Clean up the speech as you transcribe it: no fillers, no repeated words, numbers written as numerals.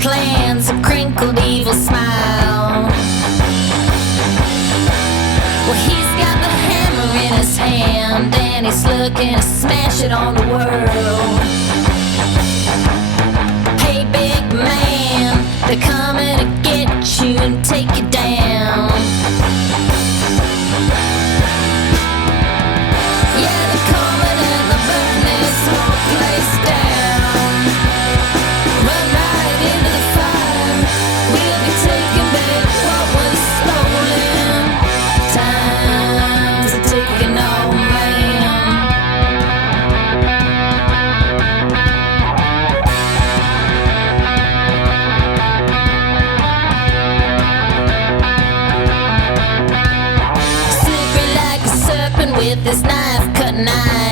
plans, a crinkled evil smile. Well, he's got the hammer in his hand, and he's looking to smash it on the world. Hey, big man, they're coming to get you and take you down. Yeah, they're coming and they'll burn this whole place down. Run right into the fire. We'll be taking back what was stolen. Time's a ticking old man. Slippery like a serpent with his knife, cutting knife.